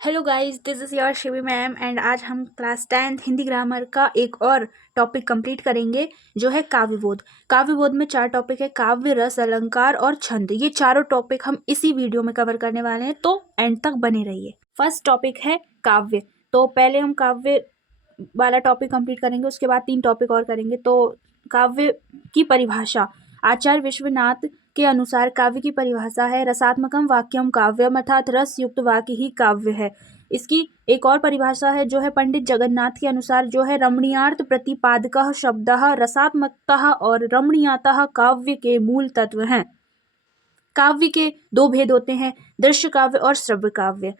Hello guys, this is your Shivi ma'am and आज हम class 10th Hindi grammar का एक और टॉपिक कंप्लीट करेंगे जो है काव्यबोध। काव्यबोध में 4 टॉपिक है: काव्य, रस, अलंकार और छंद। ये चारों टॉपिक हम इसी वीडियो में कवर करने वाले हैं, तो एंड तक बने रहिए। फर्स्ट टॉपिक है काव्य। तो पहले हम काव्य वाला टॉपिक कंप्लीट करेंगे, उसके बाद 3 टॉपिक और करेंगे। तो काव्य की परिभाषा, आचार्य विश्वनाथ के अनुसार काव्य की परिभाषा है रसात्मकम वाक्यम काव्यम, अर्थात रस युक्त वाक्य ही काव्य है। इसकी एक और परिभाषा है जो है पंडित जगन्नाथ के अनुसार, जो है रमणीयार्थ प्रतिपादकः शब्दः रसात्मकतः और रमणीयतः काव्य के मूल तत्व हैं। काव्य के 2 भेद होते हैं, दृश्य काव्य और श्रव्य काव्य।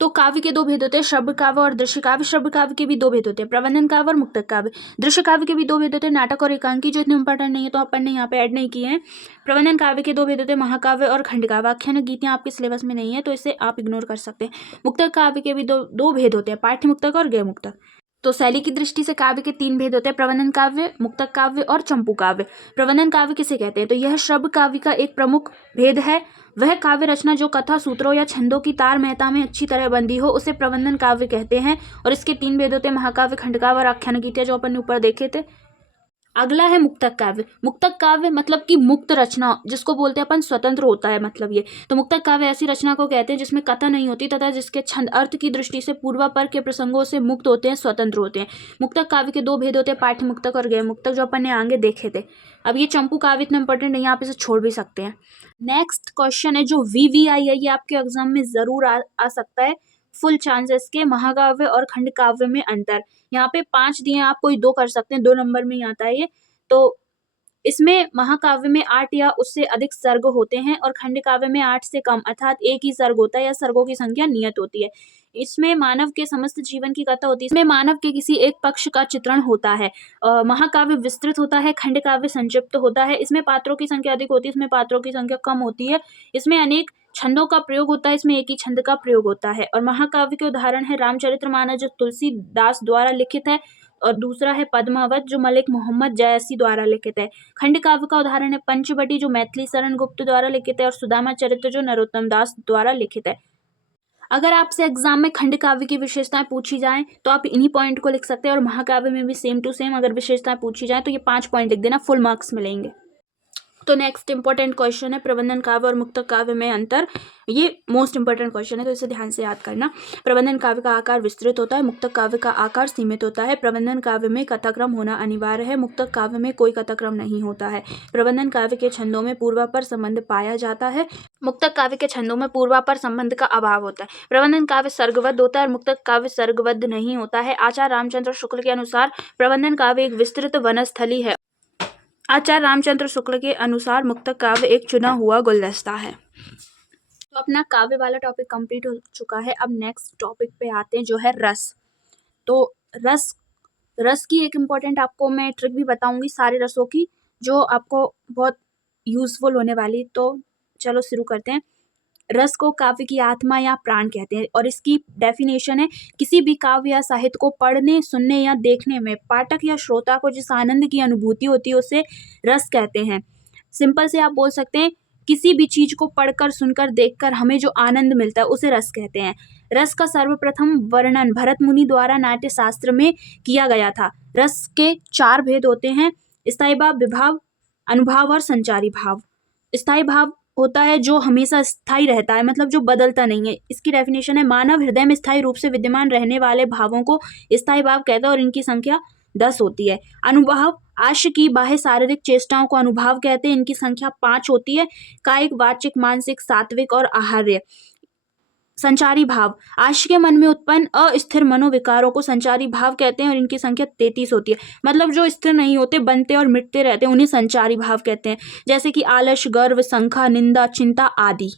तो काव्य के 2 भेद होते हैं, श्रव्य काव्य और दृश्य काव्य। श्रव्य काव्य के भी 2 भेद होते हैं, प्रबंधन काव्य और मुक्तक काव्य। दृश्य काव्य के भी 2 भेद होते हैं, नाटक और एकांकी, जो इतने इंपॉर्टेंट नहीं है तो अपन ने यहाँ पे ऐड नहीं किए हैं। प्रबंधन काव्य के 2 भेद होते हैं, महाकाव्य और खंडकाव्य। आख्यान गीतियाँ आपके सिलेबस में नहीं है तो इसे आप इग्नोर कर सकते हैं। मुक्तक काव्य के भी दो भेद होते हैं, पाठ्य मुक्तक और गैर मुक्तक। तो शैली की दृष्टि से काव्य के 3 भेद होते हैं, प्रबंधन काव्य, मुक्तक काव्य और चंपू काव्य। प्रबंधन काव्य किसे कहते हैं? तो यह श्रव्य काव्य का एक प्रमुख भेद है। वह काव्य रचना जो कथा, सूत्रों या छंदों की तार महता में अच्छी तरह बंधी हो, उसे प्रबंधन काव्य कहते हैं। और इसके 3 भेद होते हैं, महाकाव्य, खंडकाव्य और आख्यान गीतियाँ, जो अपन ने ऊपर देखे थे। अगला है मुक्तक काव्य। मुक्तक काव्य मतलब कि मुक्त रचना, जिसको बोलते हैं अपन स्वतंत्र होता है, मतलब ये। तो मुक्तक काव्य ऐसी रचना को कहते हैं जिसमें कथा नहीं होती तथा जिसके छंद अर्थ की दृष्टि से पूर्वापर के प्रसंगों से मुक्त होते हैं, स्वतंत्र होते हैं। मुक्तक काव्य के 2 भेद होते हैं, पाठ्य मुक्तक और गैर मुक्तक, जो अपन ने आगे देखे थे। अब ये चंपू काव्य इतना इंपॉर्टेंट नहीं है, आप इसे छोड़ भी सकते हैं। नेक्स्ट क्वेश्चन है जो VVI है, ये आपके एग्जाम में जरूर आ सकता है। फुल चांसेस के महाकाव्य और खंड काव्य में अंतर। यहाँ पे 5 दिए, आप कोई 2 कर सकते हैं, 2 नंबर में ही आता है ये। तो इसमें महाकाव्य में 8 या उससे अधिक सर्ग होते हैं और खंड काव्य में 8 से कम, अर्थात 1 ही सर्ग होता है या सर्गों की संख्या नियत होती है। इसमें मानव के समस्त जीवन की कथा होती है। इसमें मानव के किसी एक पक्ष का चित्रण होता है। महाकाव्य विस्तृत होता है, खंड काव्य संक्षिप्त होता है। इसमें पात्रों की संख्या अधिक होती है, इसमें पात्रों की संख्या कम होती है। इसमें अनेक छंदों का प्रयोग होता है, इसमें एक ही छंद का प्रयोग होता है। और महाकाव्य के उदाहरण है रामचरितमानस, जो तुलसीदास द्वारा लिखित है, और दूसरा है पद्मावत, जो मलिक मोहम्मद जयसी द्वारा लिखित है। खंड काव्य का उदाहरण है पंचवटी, जो मैथिली शरण गुप्त द्वारा लिखित है, और सुदामा चरित्र, जो नरोत्तम दास द्वारा लिखित है। अगर आपसे एग्जाम में खंड काव्य की विशेषताएं पूछी जाएं तो आप इन्हीं पॉइंट को लिख सकते हैं, और महाकाव्य में भी सेम टू सेम अगर विशेषताएं पूछी जाएं तो ये 5 पॉइंट लिख देना, फुल मार्क्स मिलेंगे। तो नेक्स्ट इंपॉर्टेंट क्वेश्चन है प्रबंधन काव्य और मुक्तक काव्य में अंतर। ये मोस्ट इंपॉर्टेंट क्वेश्चन है, तो इसे ध्यान से याद करना। प्रबंधन काव्य का आकार विस्तृत होता है, मुक्तक काव्य का आकार सीमित होता है। प्रबंधन काव्य में कथाक्रम होना अनिवार्य है, मुक्तक काव्य में कोई कथाक्रम नहीं होता है। प्रबंधन काव्य के छंदों में पूर्वापर संबंध पाया जाता है, मुक्तक काव्य के छंदों में पूर्वापर संबंध का अभाव होता है। प्रबंधन काव्य सर्गबद्ध होता है और मुक्तक काव्य सर्गबद्ध नहीं होता है। आचार्य रामचंद्र शुक्ल के अनुसार प्रबंधन काव्य एक विस्तृत वनस्थली है। आचार्य रामचंद्र शुक्ल के अनुसार मुक्तक काव्य एक चुना हुआ गुलदस्ता है। तो अपना काव्य वाला टॉपिक कंप्लीट हो चुका है। अब नेक्स्ट टॉपिक पे आते हैं जो है रस। तो रस की एक इम्पॉर्टेंट आपको मैं ट्रिक भी बताऊंगी, सारे रसों की, जो आपको बहुत यूजफुल होने वाली। तो चलो शुरू करते हैं। रस को काव्य की आत्मा या प्राण कहते हैं, और इसकी डेफिनेशन है किसी भी काव्य या साहित्य को पढ़ने, सुनने या देखने में पाठक या श्रोता को जिस आनंद की अनुभूति होती है उसे रस कहते हैं। सिंपल से आप बोल सकते हैं किसी भी चीज को पढ़कर, सुनकर, देखकर हमें जो आनंद मिलता है उसे रस कहते हैं। रस का सर्वप्रथम वर्णन भरत मुनि द्वारा नाट्य शास्त्र में किया गया था। रस के 4 भेद होते हैं: स्थायी भाव, विभाव, अनुभाव और संचारी भाव। स्थायी भाव होता है जो हमेशा स्थायी रहता है, मतलब जो बदलता नहीं है। इसकी डेफिनेशन है मानव हृदय में स्थायी रूप से विद्यमान रहने वाले भावों को स्थायी भाव कहते हैं, और इनकी संख्या 10 होती है। अनुभाव आश्य की बाह्य शारीरिक चेष्टाओं को अनुभाव कहते हैं, इनकी संख्या 5 होती है। कायिक, वाचिक, मानसिक, सात्विक और आहार्य। संचारी भाव आश्य के मन में उत्पन्न अस्थिर मनोविकारों को संचारी भाव कहते हैं, और इनकी संख्या 33 होती है। मतलब जो स्थिर नहीं होते, बनते और मिटते रहते हैं, उन्हें संचारी भाव कहते हैं, जैसे कि आलस, गर्व, शंका, निंदा, चिंता आदि।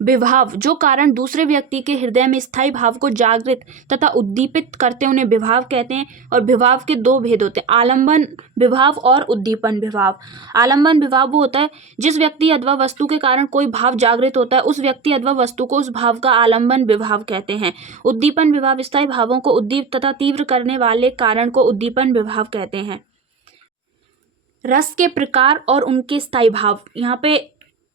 विभाव जो कारण दूसरे व्यक्ति के हृदय में स्थायी भाव को जागृत तथा उद्दीपित करते हैं, उन्हें विभाव कहते हैं। और विभाव के 2 भेद होते हैं, आलंबन विभाव और उद्दीपन विभाव। आलंबन विभाव वो होता है जिस व्यक्ति अथवा वस्तु के कारण कोई भाव जागृत होता है, उस व्यक्ति अथवा वस्तु को उस भाव का आलंबन विभाव कहते हैं। उद्दीपन विभाव स्थायी भावों को उद्दीप तथा तीव्र करने वाले कारण को उद्दीपन विभाव कहते हैं। रस के प्रकार और उनके स्थायी भाव यहाँ पे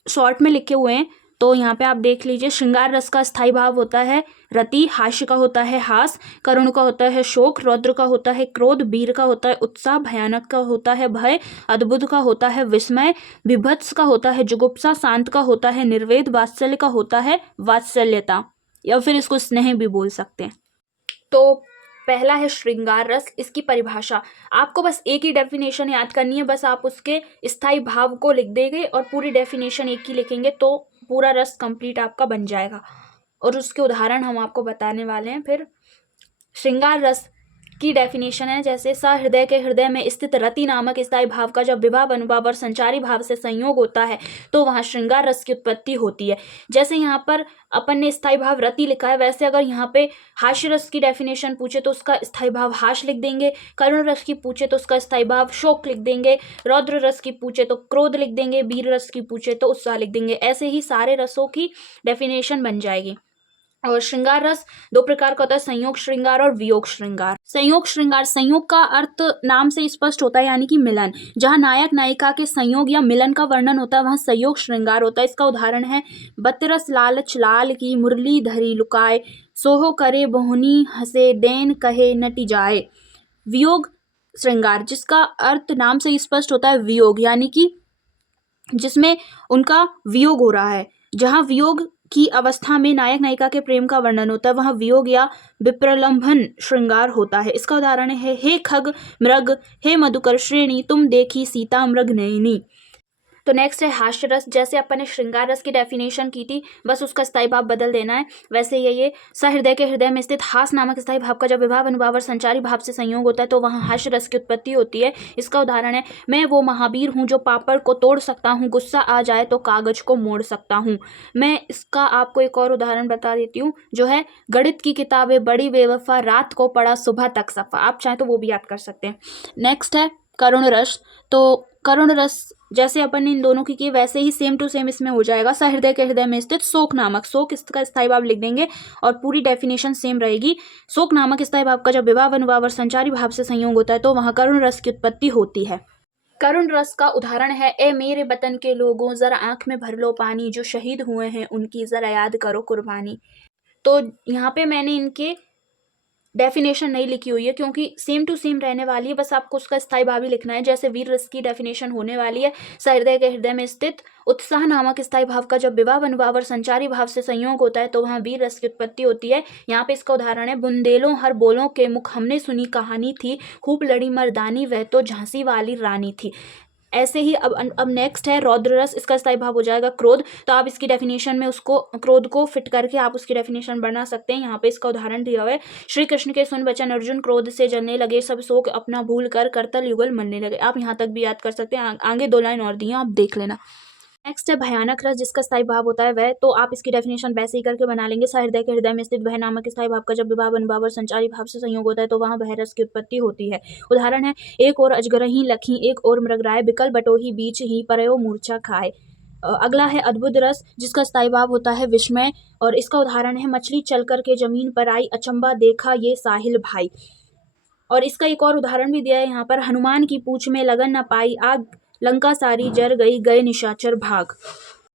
शॉर्ट में लिखे हुए हैं। तो यहाँ पे आप देख लीजिए, श्रृंगार रस का स्थायी भाव होता है रति, हास्य का होता है हास, करुण का होता है शोक, रौद्र का होता है क्रोध, वीर का होता है उत्साह, भयानक का होता है भय, अद्भुत का होता है विस्मय, विभत्स का होता है जुगुप्सा, शांत का होता है निर्वेद, वात्सल्य का होता है वात्सल्यता, या फिर इसको स्नेह भी बोल सकते हैं। तो पहला है श्रृंगार रस। इसकी परिभाषा आपको बस एक ही डेफिनेशन याद करनी है, बस आप उसके स्थायी भाव को लिख देंगे और पूरी डेफिनेशन एक ही लिखेंगे तो पूरा रस कंप्लीट आपका बन जाएगा। और उसके उदाहरण हम आपको बताने वाले हैं। फिर श्रृंगार रस की डेफिनेशन है, जैसे सहृदय के हृदय में स्थित रति नामक स्थायी भाव का जब विभाव अनुभाव और संचारी भाव से संयोग होता है तो वहाँ श्रृंगार रस की उत्पत्ति होती है। जैसे यहाँ पर अपन ने स्थायी भाव रति लिखा है, वैसे अगर यहाँ पे हास्य रस की डेफिनेशन पूछे तो उसका स्थायी भाव हास्य लिख देंगे, करुण रस की पूछे तो उसका स्थायी भाव शोक लिख देंगे, रौद्र रस की पूछे तो क्रोध लिख देंगे, वीर रस की पूछे तो उत्साह लिख देंगे। ऐसे ही सारे रसों की डेफिनेशन बन जाएगी। और श्रृंगार रस दो प्रकार का होता है, संयोग श्रृंगार और वियोग श्रृंगार। संयोग श्रृंगार, संयोग का अर्थ नाम से स्पष्ट होता है यानी कि मिलन। जहाँ नायक नायिका के संयोग या मिलन का वर्णन होता है वहाँ संयोग श्रृंगार होता है। इसका उदाहरण है, बतरस लालच लाल की मुरली धरी लुकाए, सोहो करे बोहनी हंसे देन कहे नटी जाए। वियोग श्रृंगार, जिसका अर्थ नाम से स्पष्ट होता है वियोग, यानी कि जिसमें उनका वियोग हो रहा है। जहाँ वियोग की अवस्था में नायक नायिका के प्रेम का वर्णन होता है वहाँ वियोग या विप्रलंभन श्रृंगार होता है। इसका उदाहरण है, हे खग मृग हे मधुकर श्रेणी, तुम देखी सीता मृग नयनी। तो नेक्स्ट है हास्य रस। जैसे अपन ने श्रृंगार रस की डेफिनेशन की थी, बस उसका स्थायी भाव बदल देना है। वैसे ये सहृदय के हृदय में स्थित हास नामक स्थायी भाव का जब विभाव अनुभाव और संचारी भाव से संयोग होता है तो वहाँ हास्य रस की उत्पत्ति होती है। इसका उदाहरण है, मैं वो महावीर हूँ जो पापड़ को तोड़ सकता हूँ, गुस्सा आ जाए तो कागज को मोड़ सकता हूँ। मैं इसका आपको एक और उदाहरण बता देती हूँ, जो है गणित की किताबें बड़ी बेवफा, रात को पढ़ा सुबह तक सफा। आप चाहें तो वो भी याद कर सकते हैं। नेक्स्ट है करुण रस। तो करुण रस जैसे अपन ने इन दोनों की वैसे ही सेम टू सेम इसमें हो जाएगा। सहृदय के हृदय में स्थित शोक नामक, शोक इसका स्थायी भाव लिख देंगे और पूरी डेफिनेशन सेम रहेगी। शोक नामक स्थायी भाव का जब विभाव अनुभाव और संचारी भाव से संयोग होता है तो वहाँ करुण रस की उत्पत्ति होती है। करुण रस का उदाहरण है, ए मेरे वतन के लोगों जरा आंख में भर लो पानी, जो शहीद हुए हैं उनकी जरा याद करो कुर्बानी। तो यहाँ पे मैंने इनके डेफिनेशन नहीं लिखी हुई है क्योंकि सेम टू सेम रहने वाली है, बस आपको उसका स्थायी भाव ही लिखना है। जैसे वीर रस की डेफिनेशन होने वाली है, सहृदय के हृदय में स्थित उत्साह नामक स्थायी भाव का जब विभाव अनुभाव और संचारी भाव से संयोग होता है तो वहाँ वीर रस की उत्पत्ति होती है। यहाँ पे इसका उदाहरण है, बुंदेलों हर बोलों के मुख हमने सुनी कहानी थी, खूब लड़ी मर्दानी वह तो झांसी वाली रानी थी। ऐसे ही अब नेक्स्ट है रौद्र रस। इसका स्थायी भाव हो जाएगा क्रोध। तो आप इसकी डेफिनेशन में उसको क्रोध को फिट करके आप उसकी डेफिनेशन बना सकते हैं। यहाँ पे इसका उदाहरण दिया हुआ है, श्री कृष्ण के सुन बचन अर्जुन क्रोध से जलने लगे, सब शोक अपना भूल कर करतल युगल मनने लगे। आप यहाँ तक भी याद कर सकते हैं, आगे 2 लाइन और दी हैं, आप देख लेना। नेक्स्ट है भयानक रस, जिसका स्थायी भाव होता है वह। तो आप इसकी डेफिनेशन वैसे ही करके बना लेंगे। सहृदय के हृदय में स्थित वह नामक स्थायी भाव का जब विभाव अनुभाव और संचारी भाव से संयोग होता है तो वहाँ भय रस की उत्पत्ति होती है। उदाहरण है, एक और अजगरही लखी एक और मृगराय, बिकल बटोही बीच ही परयो मूर्छा खाए। अगला है अद्भुत रस, जिसका स्थायी भाव होता है विस्मय और इसका उदाहरण है, मछली चल कर के जमीन पर आई, अचंबा देखा ये साहिल भाई। और इसका एक और उदाहरण भी दिया है यहाँ पर, हनुमान की पूंछ में लगन न पाई, आग लंका सारी जर गई, गए निशाचर भाग।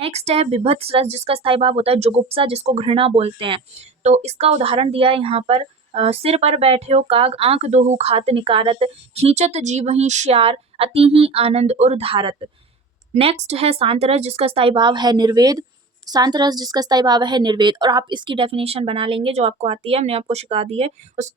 नेक्स्ट है विभत्स रस, जिसका स्थायी भाव होता है जुगुप्सा, जिसको घृणा बोलते हैं। तो इसका उदाहरण दिया है यहाँ पर, सिर पर बैठे हो काग, आंख दोहु खात निकारत, खींचत जीव ही श्यार, अति ही आनंद और धारत। नेक्स्ट है शांत रस, जिसका स्थायी भाव है निर्वेद। शांत रस जिसका स्थायी भाव है निर्वेद, और आप इसकी डेफिनेशन बना लेंगे जो आपको आती है, हमने आपको सिखा दी है।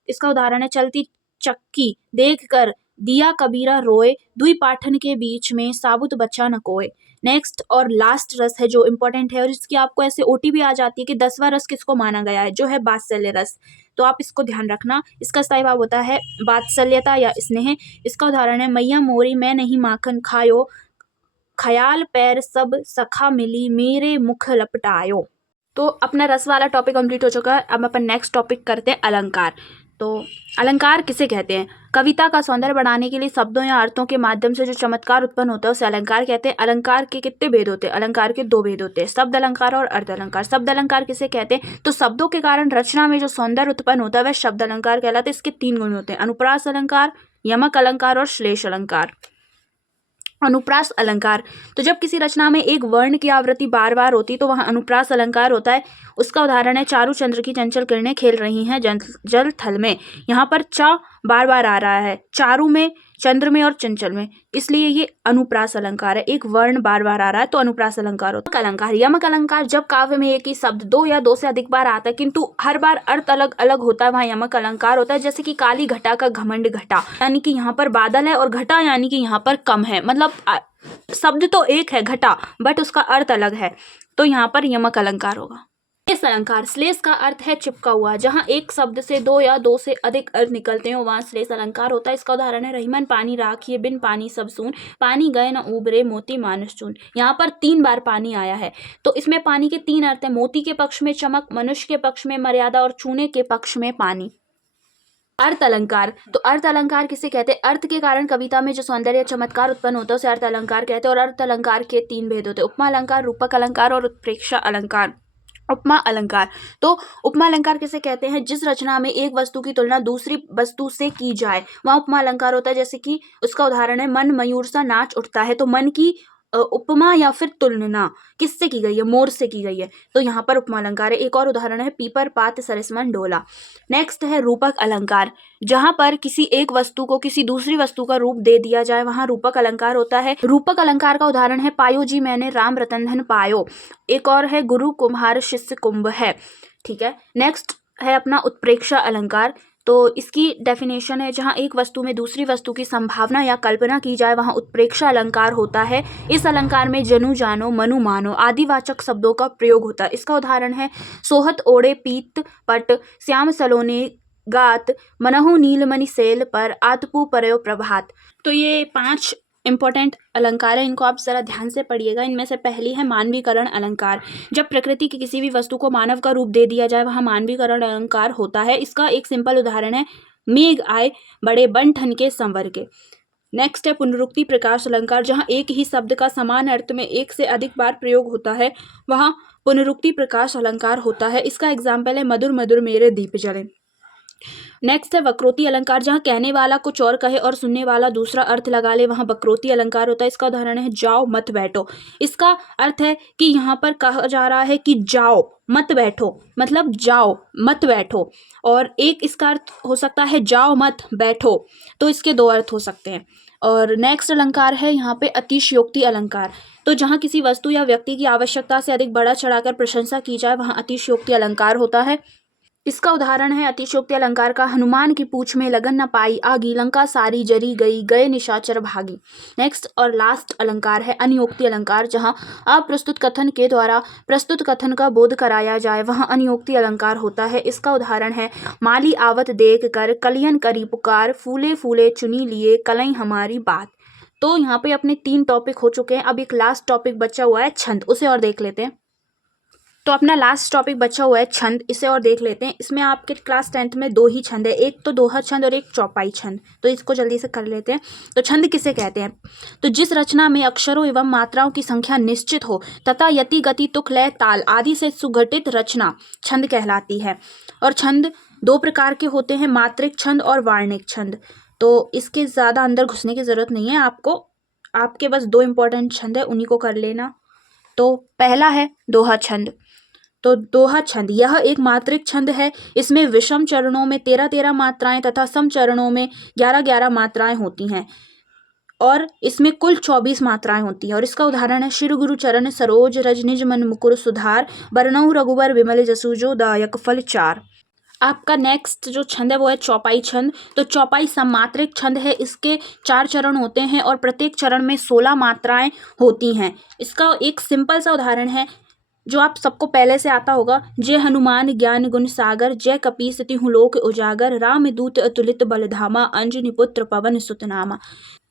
इसका उदाहरण है, चलती चक्की देख कर दिया कबीरा रोए, दुई पाठन के बीच में साबुत बच्चा न कोय। नेक्स्ट और लास्ट रस है जो इम्पोर्टेंट है और इसकी आपको ऐसे ओटी भी आ जाती है कि 10वां रस किसको माना गया है, जो है वात्सल्य रस। तो आप इसको ध्यान रखना। इसका स्थायी भाव होता है वात्सल्यता या स्नेह। इसका उदाहरण है, मैया मोरी मैं नहीं माखन खायो, ख्याल पैर सब सखा मिली, मेरे मुख लपटायो। तो अपना रस वाला टॉपिक कंप्लीट हो चुका है। अब अपन नेक्स्ट टॉपिक करते हैं अलंकार। तो अलंकार किसे कहते हैं? कविता का सौंदर्य बढ़ाने के लिए शब्दों या अर्थों के माध्यम से जो चमत्कार उत्पन्न होता है उसे अलंकार कहते हैं। अलंकार के कितने भेद होते हैं? अलंकार के 2 भेद होते हैं, शब्द अलंकार और अर्थ अलंकार। शब्द अलंकार किसे कहते हैं? तो शब्दों के कारण रचना में जो सौंदर्य उत्पन्न होता है वह शब्द अलंकार कहलाता है। इसके 3 गुण होते हैं, अनुप्रास अलंकार, यमक अलंकार और श्लेष अलंकार। अनुप्रास अलंकार। तो जब किसी रचना में एक वर्ण की आवृत्ति बार बार होती तो वह अनुप्रास अलंकार होता है। उसका उदाहरण है चारु चंद्र की चंचल किरणें खेल रही हैं जल थल में। यहाँ पर च बार बार आ रहा है, चारु में, चंद्र में और चंचल में, इसलिए ये अनुप्रास अलंकार है। एक वर्ण बार बार आ रहा है तो अनुप्रास अलंकार होता है। अलंकार, यमक अलंकार, जब काव्य में एक ही शब्द दो या दो से अधिक बार आता है किंतु हर बार अर्थ अलग अलग होता है, वहाँ यमक अलंकार होता है। जैसे कि काली घटा का घमंड घटा, यानी कि यहाँ पर बादल है, और घटा यानी कि यहाँ पर कम है, मतलब शब्द तो एक है घटा, बट उसका अर्थ अलग है, तो यहाँ पर यमक अलंकार होगा। श्लेष अलंकार, श्लेष का अर्थ है चिपका हुआ। जहाँ एक शब्द से दो या दो से अधिक अर्थ निकलते हैं वहाँ श्लेष अलंकार होता है। इसका उदाहरण है रहीमन पानी राखिए बिन पानी सब सून, पानी गए न उबरे मोती मानुष चून। यहाँ पर 3 बार पानी आया है, तो इसमें पानी के 3 अर्थ है। मोती के पक्ष में चमक, मनुष्य के पक्ष में मर्यादा और चूने के पक्ष में पानी। अर्थ अलंकार, तो अर्थ अलंकार किसे कहते हैं? अर्थ के कारण कविता में जो सौंदर्य चमत्कार उत्पन्न होता है उसे अर्थ अलंकार कहते हैं। और अर्थ अलंकार के 3 भेद होते हैं, उपमा अलंकार, रूपक अलंकार और उत्प्रेक्षा अलंकार। उपमा अलंकार, तो उपमा अलंकार किसे कहते हैं? जिस रचना में एक वस्तु की तुलना दूसरी वस्तु से की जाए वहाँ उपमा अलंकार होता है। जैसे कि उसका उदाहरण है मन मयूर सा नाच उठता है, तो मन की उपमा या फिर तुलना किससे की गई है? मोर से की गई है, तो यहाँ पर उपमा अलंकार है। एक और उदाहरण है पीपर पात सरसमन डोला। नेक्स्ट है रूपक अलंकार, जहाँ पर किसी एक वस्तु को किसी दूसरी वस्तु का रूप दे दिया जाए वहाँ रूपक अलंकार होता है। रूपक अलंकार का उदाहरण है पायो जी मैंने राम रतन धन पायो। एक और है गुरु कुम्हार शिष्य कुंभ है, ठीक है। नेक्स्ट है अपना उत्प्रेक्षा अलंकार, तो इसकी डेफिनेशन है जहाँ एक वस्तु में दूसरी वस्तु की संभावना या कल्पना की जाए वहाँ उत्प्रेक्षा अलंकार होता है। इस अलंकार में जनु जानो मनु मानो आदिवाचक शब्दों का प्रयोग होता है। इसका उदाहरण है सोहत ओढ़े पीत पट श्याम सलोने गात मनहु नीलमणि सेल पर आतपु परयो प्रभात। तो ये 5 इंपॉर्टेंट अलंकार है, इनको आप जरा ध्यान से पढ़िएगा। इनमें से पहली है मानवीकरण अलंकार, जब प्रकृति की किसी भी वस्तु को मानव का रूप दे दिया जाए वहाँ मानवीकरण अलंकार होता है। इसका एक सिंपल उदाहरण है मेघ आए बड़े बन ठन के संवर के। नेक्स्ट है पुनरुक्ति प्रकाश अलंकार, जहाँ एक ही शब्द का समान अर्थ में एक से अधिक बार प्रयोग होता है वहाँ पुनरुक्ति प्रकाश अलंकार होता है। इसका एग्जाम्पल है मधुर मधुर मेरे दीप जले। नेक्स्ट है वक्रोती अलंकार, जहाँ कहने वाला कुछ और कहे और सुनने वाला दूसरा अर्थ लगा ले वहाँ वक्रोती अलंकार होता है। इसका उदाहरण है जाओ मत बैठो। इसका अर्थ है कि यहाँ पर कहा जा रहा है कि जाओ मत बैठो, मतलब जाओ मत बैठो, और एक इसका अर्थ हो सकता है जाओ मत बैठो, तो इसके 2 अर्थ हो सकते हैं। और नेक्स्ट अलंकार है यहाँ पे अतिशयोक्ति अलंकार, तो जहाँ किसी वस्तु या व्यक्ति की आवश्यकता से अधिक बढ़ा चढ़ाकर प्रशंसा की जाए वहाँ अतिशयोक्ति अलंकार होता है। इसका उदाहरण है अतिशयोक्ति अलंकार का हनुमान की पूंछ में लगन न पाई आगी लंका सारी जरी गई गए निशाचर भागी। नेक्स्ट और लास्ट अलंकार है अनियोक्ति अलंकार, जहाँ अप्रस्तुत कथन के द्वारा प्रस्तुत कथन का बोध कराया जाए वहाँ अनियोक्ति अलंकार होता है। इसका उदाहरण है माली आवत देख कर कलियन करी पुकार फूले फूले चुनी लिए कलई हमारी बात। तो यहाँ पे अपने 3 टॉपिक हो चुके हैं, अब एक लास्ट टॉपिक बचा हुआ है छंद, उसे और देख लेते हैं। तो अपना लास्ट टॉपिक बचा हुआ है छंद, इसे और देख लेते हैं। इसमें आपके क्लास 10th में 2 ही छंद है, एक तो दोहा छंद और एक चौपाई छंद, तो इसको जल्दी से कर लेते हैं। तो छंद किसे कहते हैं? तो जिस रचना में अक्षरों एवं मात्राओं की संख्या निश्चित हो तथा यति गति तुक लय ताल आदि से सुगठित रचना छंद कहलाती है। और छंद 2 प्रकार के होते हैं, मात्रिक छंद और वार्णिक छंद। तो इसके ज़्यादा अंदर घुसने की ज़रूरत नहीं है आपको, आपके बस 2 इंपॉर्टेंट छंद है, उन्हीं को कर लेना। तो पहला है दोहा छंद। तो दोहा छंद यह एक मात्रिक छंद है। इसमें विषम चरणों में 13-13 मात्राएं तथा सम चरणों में 11-11 मात्राएं होती हैं और इसमें कुल 24 मात्राएं होती हैं। और इसका उदाहरण है शिर गुरु चरण सरोज रज निज मन मुकुर सुधार बरनऊ रघुबर विमल जसु जो दायक फल चार। आपका नेक्स्ट जो छंद है वो है चौपाई छंद। तो चौपाई सममात्रिक छंद है, इसके 4 चरण होते हैं और प्रत्येक चरण में 16 मात्राएं होती हैं। इसका एक सिंपल सा उदाहरण है जो आप सबको पहले से आता होगा, जय हनुमान ज्ञान गुण सागर जय कपीस तिहु लोक उजागर राम दूत अतुलित बलधामा अंजनी पुत्र पवन सुतनामा।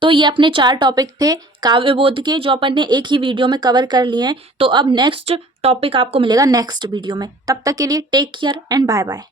तो ये अपने 4 टॉपिक थे काव्य बोध के, जो अपन ने एक ही वीडियो में कवर कर लिए हैं। तो अब नेक्स्ट टॉपिक आपको मिलेगा नेक्स्ट वीडियो में। तब तक के लिए take care and bye bye.